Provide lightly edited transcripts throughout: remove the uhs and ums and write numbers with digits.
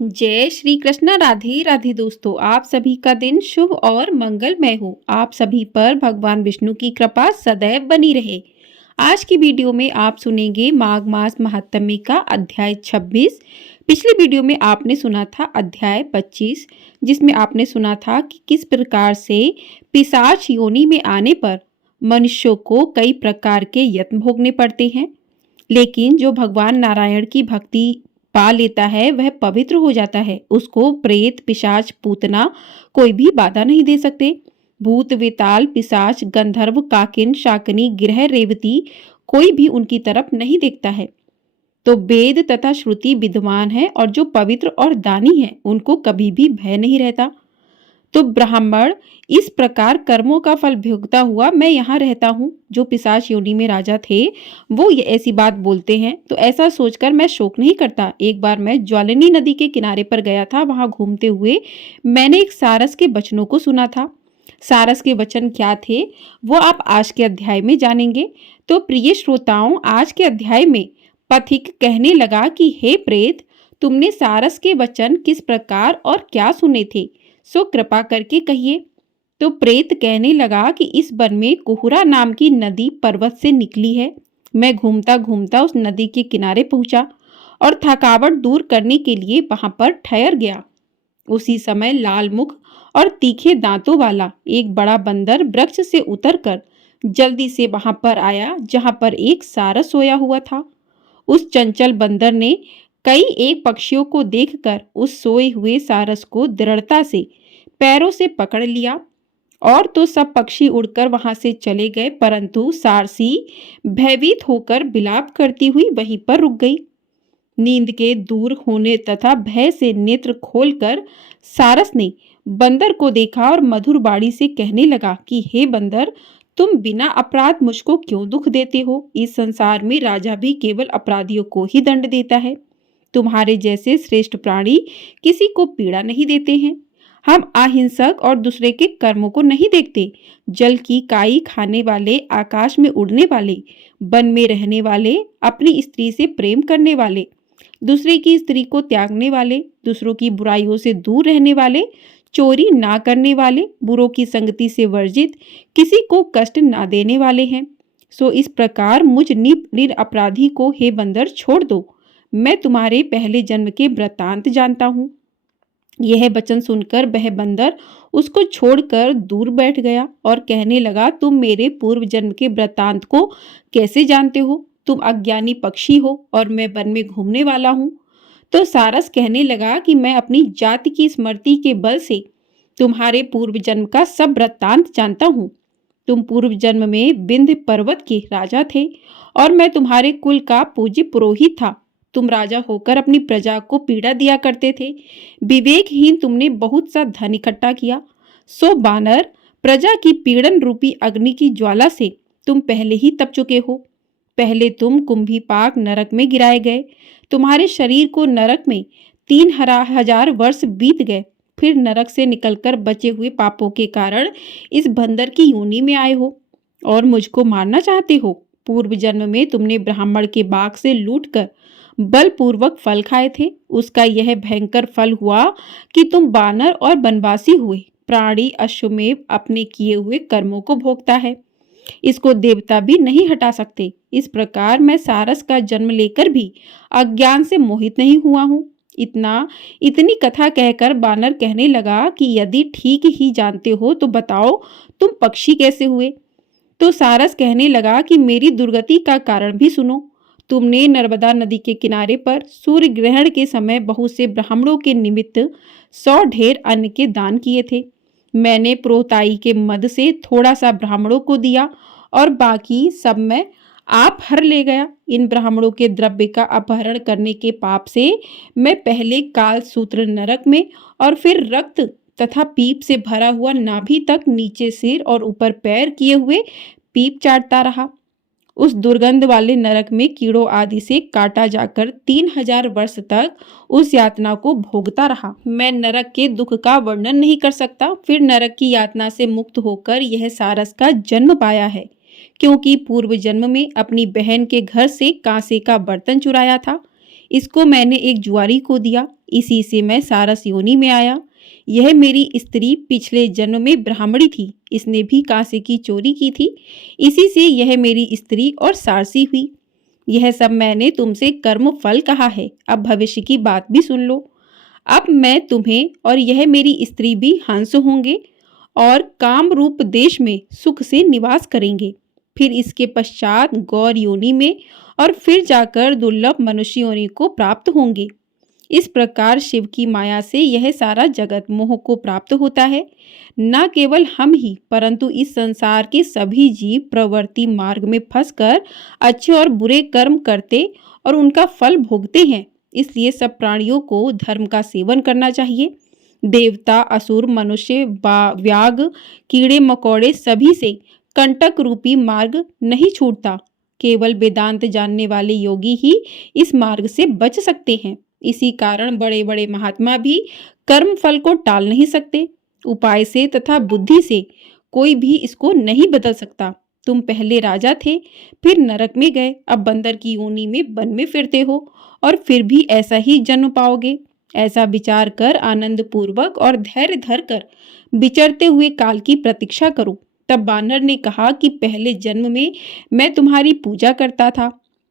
जय श्री कृष्ण। राधे राधे दोस्तों, आप सभी का दिन शुभ और मंगलमय हो। आप सभी पर भगवान विष्णु की कृपा सदैव बनी रहे। आज की वीडियो में आप सुनेंगे माघ मास महात्म्य का अध्याय 26। पिछली वीडियो में आपने सुना था अध्याय 25, जिसमें आपने सुना था कि किस प्रकार से पिशाच योनि में आने पर मनुष्यों को कई प्रकार के यत्न भोगने पड़ते हैं, लेकिन जो भगवान नारायण की भक्ति पा लेता है वह पवित्र हो जाता है। उसको प्रेत पिशाच पूतना कोई भी बाधा नहीं दे सकते। भूत वेताल पिशाच गंधर्व काकिन शाकिनी गिरह रेवती कोई भी उनकी तरफ नहीं देखता है। तो वेद तथा श्रुति विद्वान है और जो पवित्र और दानी है उनको कभी भी भय नहीं रहता। तो ब्राह्मण इस प्रकार कर्मों का फल भोगता हुआ मैं यहाँ रहता हूँ। जो पिशाच योनि में राजा थे वो ये ऐसी बात बोलते हैं, तो ऐसा सोचकर मैं शोक नहीं करता। एक बार मैं ज्वालिनी नदी के किनारे पर गया था। वहां घूमते हुए मैंने एक सारस के वचनों को सुना था। सारस के वचन क्या थे वो आप आज के अध्याय में जानेंगे। तो प्रिय श्रोताओं, आज के अध्याय में पथिक कहने लगा कि हे प्रेत, तुमने सारस के वचन किस प्रकार और क्या सुने थे, सो कृपा करके कहिए। तो प्रेत कहने लगा कि इस वन में कुहुरा नाम की नदी पर्वत से निकली है। मैं घूमता घूमता उस नदी के किनारे पहुंचा और थकावट दूर करने के लिए वहां पर ठहर गया। उसी समय लाल मुख और तीखे दांतों वाला एक बड़ा बंदर वृक्ष से उतरकर जल्दी से वहां पर आया जहां पर एक सारस सोया हुआ था। उस चंचल बंदर ने कई एक पक्षियों को देखकर उस सोए हुए सारस को दृढ़ता से पैरों से पकड़ लिया और तो सब पक्षी उड़कर वहां से चले गए, परंतु सारसी भयभीत होकर विलाप करती हुई वहीं पर रुक गई। नींद के दूर होने तथा भय से नेत्र खोलकर सारस ने बंदर को देखा और मधुर बाणी से कहने लगा कि हे बंदर, तुम बिना अपराध मुझको क्यों दुख देते हो। इस संसार में राजा भी केवल अपराधियों को ही दंड देता है। तुम्हारे जैसे श्रेष्ठ प्राणी किसी को पीड़ा नहीं देते हैं। हम अहिंसक और दूसरे के कर्मों को नहीं देखते। जल की काई खाने वाले, आकाश में उड़ने वाले, वन में रहने वाले, अपनी स्त्री से प्रेम करने वाले, दूसरे की स्त्री को त्यागने वाले, दूसरों की बुराइयों से दूर रहने वाले, चोरी ना करने वाले, बुरों की संगति से वर्जित, किसी को कष्ट ना देने वाले हैं। सो इस प्रकार मुझ निरपराधी को हे बंदर छोड़ दो। मैं तुम्हारे पहले जन्म के वृत्तांत जानता हूँ। यह वचन सुनकर वह बंदर उसको छोड़कर दूर बैठ गया और कहने लगा, तुम मेरे पूर्व जन्म के वृत्तांत को कैसे जानते हो? तुम अज्ञानी पक्षी हो और मैं वन में घूमने वाला हूँ। तो सारस कहने लगा कि मैं अपनी जाति की स्मृति के बल से तुम्हारे पूर्व जन्म का सब वृत्तांत जानता हूँ। तुम पूर्व जन्म में विंध्य पर्वत के राजा थे और मैं तुम्हारे कुल का पूज्य पुरोहित था। तुम राजा होकर अपनी प्रजा को पीड़ा दिया करते थे। विवेकहीन तुमने बहुत सा धन इकट्ठा किया। सो बानर, प्रजा की पीड़न रूपी अग्नि की ज्वाला से तुम पहले ही तप चुके हो। पहले तुम कुंभीपाक नरक में गिराए गए। तुम्हारे शरीर को नरक में 3000 वर्ष बीत गए। फिर नरक से निकलकर बचे हुए पापों के कारण इस बंदर की योनि में आए हो और मुझको मारना चाहते हो। पूर्व जन्म में तुमने ब्राह्मण के बाग से लूटकर बलपूर्वक फल खाए थे। उसका यह भयंकर फल हुआ कि तुम बानर और वनवासी हुए। प्राणी अश्वमेव अपने किए हुए कर्मों को भोगता है। इसको देवता भी नहीं हटा सकते। इस प्रकार मैं सारस का जन्म लेकर भी अज्ञान से मोहित नहीं हुआ हूँ। इतनी कथा कहकर बानर कहने लगा कि यदि ठीक ही जानते हो तो बताओ, तुम पक्षी कैसे हुए? तो सारस कहने लगा कि मेरी दुर्गति का कारण भी सुनो। तुमने नर्मदा नदी के किनारे पर सूर्य ग्रहण के समय बहुत से ब्राह्मणों के निमित्त 100 ढेर अन्न के दान किए थे। मैंने प्रोताई के मद से थोड़ा सा ब्राह्मणों को दिया और बाकी सब मैं आप हर ले गया। इन ब्राह्मणों के द्रव्य का अपहरण करने के पाप से मैं पहले काल सूत्र नरक में और फिर रक्त तथा पीप से भरा हुआ नाभि तक नीचे सिर और ऊपर पैर किए हुए पीप चाटता रहा। उस दुर्गंध वाले नरक में कीड़ों आदि से काटा जाकर 3000 वर्ष तक उस यातना को भोगता रहा। मैं नरक के दुख का वर्णन नहीं कर सकता। फिर नरक की यातना से मुक्त होकर यह सारस का जन्म पाया है, क्योंकि पूर्व जन्म में अपनी बहन के घर से कांसे का बर्तन चुराया था। इसको मैंने एक जुआरी को दिया, इसी से मैं सारस योनि में आया। यह मेरी स्त्री पिछले जन्म में ब्राह्मणी थी, इसने भी कांसे की चोरी की थी, इसी से यह मेरी स्त्री और सारसी हुई। यह सब मैंने तुमसे कर्म फल कहा है, अब भविष्य की बात भी सुन लो। अब मैं तुम्हें और यह मेरी स्त्री भी हंस होंगे और काम रूप देश में सुख से निवास करेंगे। फिर इसके पश्चात गौर योनि में और फिर जाकर दुर्लभ मनुष्य योनि को प्राप्त होंगे। इस प्रकार शिव की माया से यह सारा जगत मोह को प्राप्त होता है। न केवल हम ही परंतु इस संसार के सभी जीव प्रवृत्ति मार्ग में फंसकर अच्छे और बुरे कर्म करते और उनका फल भोगते हैं। इसलिए सब प्राणियों को धर्म का सेवन करना चाहिए। देवता, असुर, मनुष्य, व्याघ, कीड़े मकोड़े सभी से कंटक रूपी मार्ग नहीं छूटता। केवल वेदांत जानने वाले योगी ही इस मार्ग से बच सकते हैं। इसी कारण बड़े बड़े महात्मा भी कर्म फल को टाल नहीं सकते। उपाय से तथा बुद्धि से कोई भी इसको नहीं बदल सकता। तुम पहले राजा थे, फिर नरक में गए, अब बंदर की योनि में वन में फिरते हो और फिर भी ऐसा ही जन्म पाओगे। ऐसा विचार कर आनंद पूर्वक और धैर्य धर कर विचरते हुए काल की प्रतीक्षा करो। तब बानर ने कहा कि पहले जन्म में मैं तुम्हारी पूजा करता था,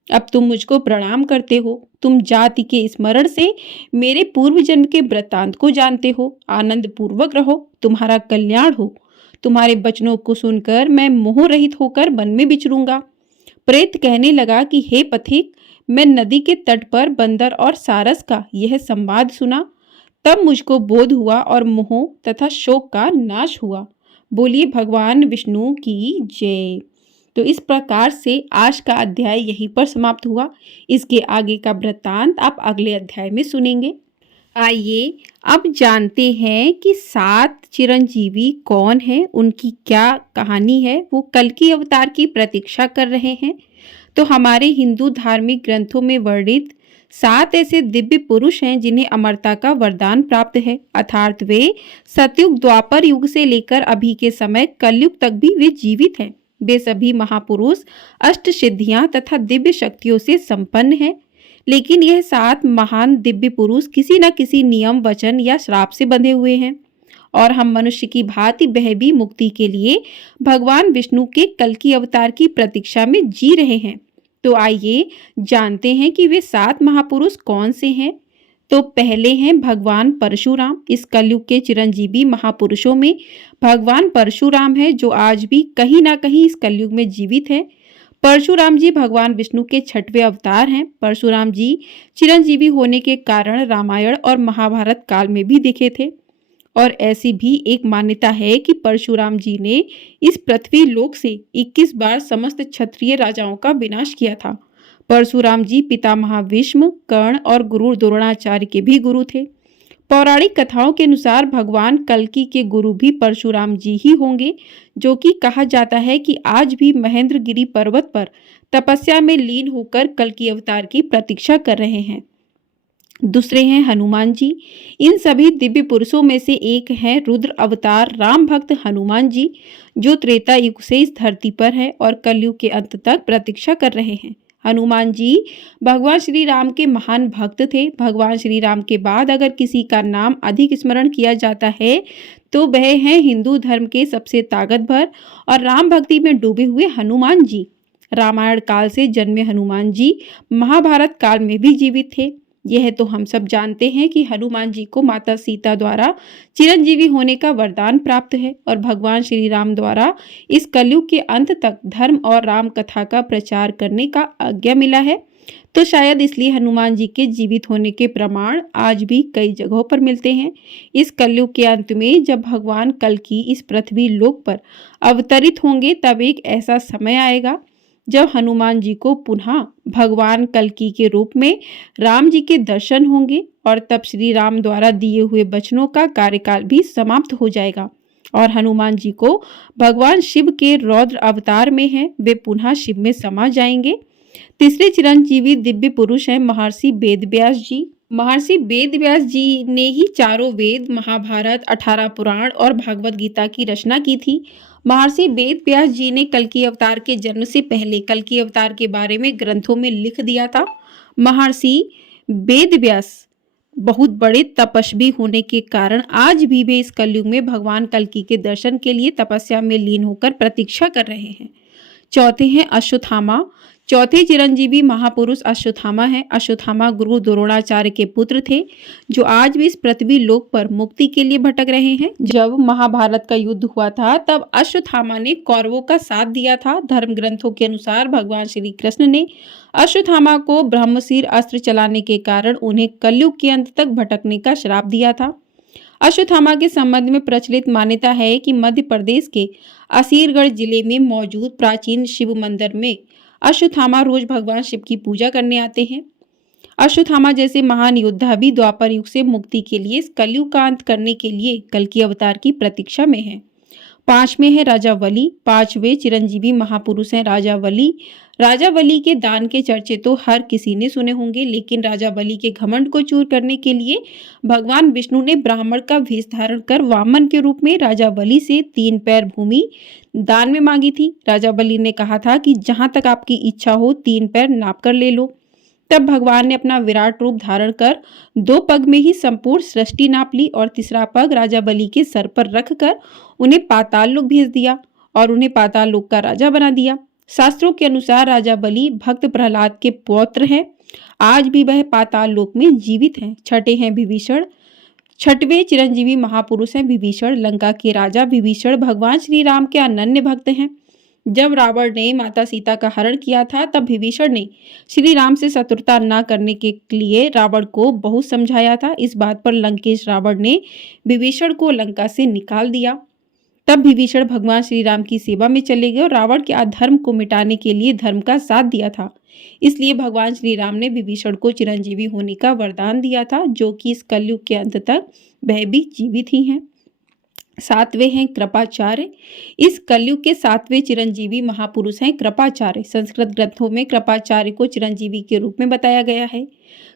अब तुम मुझको प्रणाम करते हो। तुम जाति के स्मरण से मेरे पूर्व जन्म के वृत्तांत को जानते हो। आनंद पूर्वक रहो, तुम्हारा कल्याण हो। तुम्हारे वचनों को सुनकर मैं मोह रहित होकर वन में विचरूंगा। प्रेत कहने लगा कि हे पथिक, मैं नदी के तट पर बंदर और सारस का यह संवाद सुना, तब मुझको बोध हुआ और मोह तथा शोक का नाश हुआ। बोलिए भगवान विष्णु की जय। तो इस प्रकार से आज का अध्याय यहीं पर समाप्त हुआ। इसके आगे का वृत्तांत आप अगले अध्याय में सुनेंगे। आइए अब जानते हैं कि 7 चिरंजीवी कौन है, उनकी क्या कहानी है। वो कल्कि अवतार की प्रतीक्षा कर रहे हैं। तो हमारे हिंदू धार्मिक ग्रंथों में वर्णित 7 ऐसे दिव्य पुरुष हैं जिन्हें अमरता का वरदान प्राप्त है, अर्थात वे सतयुग द्वापर युग से लेकर अभी के समय कलयुग तक भी वे जीवित हैं। वे सभी महापुरुष अष्ट सिद्धियां तथा दिव्य शक्तियों से संपन्न हैं। लेकिन यह 7 महान दिव्य पुरुष किसी न किसी नियम, वचन या श्राप से बंधे हुए हैं और हम मनुष्य की भांति वह भी मुक्ति के लिए भगवान विष्णु के कल्कि अवतार की प्रतीक्षा में जी रहे हैं। तो आइए जानते हैं कि वे 7 महापुरुष कौन से हैं। तो पहले हैं भगवान परशुराम। इस कलयुग के चिरंजीवी महापुरुषों में भगवान परशुराम है, जो आज भी कहीं ना कहीं इस कलयुग में जीवित है। परशुराम जी भगवान विष्णु के 6वें अवतार हैं। परशुराम जी चिरंजीवी होने के कारण रामायण और महाभारत काल में भी दिखे थे। और ऐसी भी एक मान्यता है कि परशुराम जी ने इस पृथ्वी लोक से 21 बार समस्त क्षत्रिय राजाओं का विनाश किया था। परशुराम जी पितामह भीष्म, कर्ण और गुरु द्रोणाचार्य के भी गुरु थे। पौराणिक कथाओं के अनुसार भगवान कल्कि के गुरु भी परशुराम जी ही होंगे, जो कि कहा जाता है कि आज भी महेंद्रगिरी पर्वत पर तपस्या में लीन होकर कल्कि अवतार की प्रतीक्षा कर रहे हैं। दूसरे हैं हनुमान जी। इन सभी दिव्य पुरुषों में से एक हैं रुद्र अवतार राम भक्त हनुमान जी, जो त्रेता युग से इस धरती पर है और कलयुग के अंत तक प्रतीक्षा कर रहे हैं। हनुमान जी भगवान श्री राम के महान भक्त थे। भगवान श्री राम के बाद अगर किसी का नाम अधिक स्मरण किया जाता है तो वह हैं हिंदू धर्म के सबसे ताकतवर और राम भक्ति में डूबे हुए हनुमान जी। रामायण काल से जन्मे हनुमान जी महाभारत काल में भी जीवित थे। यह तो हम सब जानते हैं कि हनुमान जी को माता सीता द्वारा चिरंजीवी होने का वरदान प्राप्त है और भगवान श्री राम द्वारा इस कलयुग के अंत तक धर्म और राम कथा का प्रचार करने का आज्ञा मिला है। तो शायद इसलिए हनुमान जी के जीवित होने के प्रमाण आज भी कई जगहों पर मिलते हैं। इस कलयुग के अंत में जब भगवान कल्कि इस पृथ्वी लोक पर अवतरित होंगे, तब एक ऐसा समय आएगा जब हनुमान जी को पुनः भगवान कल्कि के रूप में राम जी के दर्शन होंगे और तब श्री राम द्वारा दिए हुए वचनों का कार्यकाल भी समाप्त हो जाएगा और हनुमान जी को भगवान शिव के रौद्र अवतार में है, वे पुनः शिव में समा जाएंगे। तीसरे चिरंजीवी दिव्य पुरुष हैं महर्षि वेदव्यास जी। महर्षि वेदव्यास जी ने ही चारों वेद, महाभारत, 18 पुराण और भगवद गीता की रचना की थी। महर्षि वेदव्यास जी ने कल्कि अवतार के जन्म से पहले कल्कि अवतार के बारे में ग्रंथों में लिख दिया था। महर्षि वेद व्यास बहुत बड़े तपस्वी होने के कारण आज भी वे इस कलयुग में भगवान कल्कि के दर्शन के लिए तपस्या में लीन होकर प्रतीक्षा कर रहे हैं। चौथे हैं अश्वत्थामा। चौथे चिरंजीवी महापुरुष अश्वत्थामा हैं। अश्वत्थामा गुरु द्रोणाचार्य के पुत्र थे, जो आज भी इस पृथ्वी लोक पर मुक्ति के लिए भटक रहे हैं। जब महाभारत का युद्ध हुआ था तब अश्वत्थामा ने कौरवों का साथ दिया था। धर्म ग्रंथों के अनुसार भगवान श्री कृष्ण ने अश्वत्थामा को ब्रह्मशीर अस्त्र चलाने के कारण उन्हें कलयुग के अंत तक भटकने का श्राप दिया था। अश्वत्थामा के संबंध में प्रचलित मान्यता है कि मध्य प्रदेश के असीरगढ़ जिले में मौजूद प्राचीन शिव मंदिर में अश्वत्थामा रोज भगवान शिव की पूजा करने आते हैं। अश्वत्थामा जैसे महान योद्धा भी द्वापर युग से मुक्ति के लिए इस कलयुग का अंत करने के लिए कल्कि अवतार की प्रतीक्षा में है। पांचवें है राजा बलि। पांचवें चिरंजीवी महापुरुष हैं राजा बलि। राजा बलि के दान के चर्चे तो हर किसी ने सुने होंगे, लेकिन राजा बलि के घमंड को चूर करने के लिए भगवान विष्णु ने ब्राह्मण का वेश धारण कर वामन के रूप में राजा बलि से 3 पैर भूमि दान में मांगी थी। राजा बलि ने कहा था कि जहां तक आपकी इच्छा हो 3 पैर नाप कर ले लो। तब भगवान ने अपना विराट रूप धारण कर 2 पग में ही संपूर्ण सृष्टि नाप ली और तीसरा पग राजा बलि के सर पर रखकर उन्हें पाताल लोक भेज दिया और उन्हें पाताल लोक का राजा बना दिया। शास्त्रों के अनुसार राजा बलि भक्त प्रहलाद के पौत्र हैं। आज भी वह पाताल लोक में जीवित हैं। छठे हैं विभीषण। छठवें चिरंजीवी महापुरुष हैं विभीषण। लंका के राजा विभीषण भगवान श्री राम के अनन्य भक्त हैं। जब रावण ने माता सीता का हरण किया था तब विभीषण ने श्री राम से शत्रुता न करने के लिए रावण को बहुत समझाया था। इस बात पर लंकेश रावण ने विभीषण को लंका से निकाल दिया। तब विभीषण भगवान श्री राम की सेवा में चले गए और रावण के अधर्म को मिटाने के लिए धर्म का साथ दिया था। इसलिए भगवान श्री राम ने विभीषण को चिरंजीवी होने का वरदान दिया था, जो कि इस कलयुग के अंत तक वह भी जीवित ही हैं। सातवें हैं कृपाचार्य। इस कलयुग के 7वें चिरंजीवी महापुरुष हैं कृपाचार्य। संस्कृत ग्रंथों में कृपाचार्य को चिरंजीवी के रूप में बताया गया है।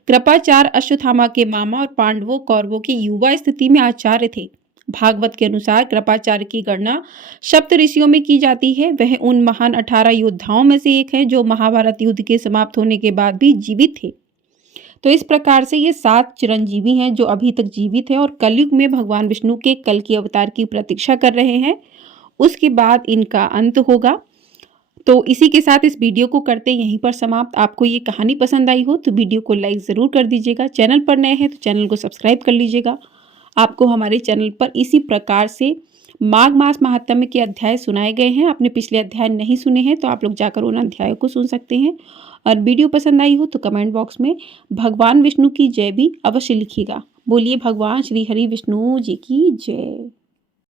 कृपाचार्य अश्वत्थामा के मामा और पांडवों कौरवों की युवा स्थिति में आचार्य थे। भागवत के अनुसार कृपाचार्य की गणना सप्त ऋषियों में की जाती है। वह उन महान 18 योद्धाओं में से एक है जो महाभारत युद्ध के समाप्त होने के बाद भी जीवित थे। तो इस प्रकार से ये 7 चिरंजीवी हैं जो अभी तक जीवित हैं और कलयुग में भगवान विष्णु के कल्कि अवतार की प्रतीक्षा कर रहे हैं। उसके बाद इनका अंत होगा। तो इसी के साथ इस वीडियो को करते यहीं पर समाप्त। आपको ये कहानी पसंद आई हो तो वीडियो को लाइक ज़रूर कर दीजिएगा। चैनल पर नए हैं तो चैनल को सब्सक्राइब कर लीजिएगा। आपको हमारे चैनल पर इसी प्रकार से माघ मास महात्म्य के अध्याय सुनाए गए हैं। आपने पिछले अध्याय नहीं सुने हैं तो आप लोग जाकर उन अध्यायों को सुन सकते हैं। और वीडियो पसंद आई हो तो कमेंट बॉक्स में भगवान विष्णु की जय भी अवश्य लिखिएगा। बोलिए भगवान श्री हरि विष्णु जी की जय।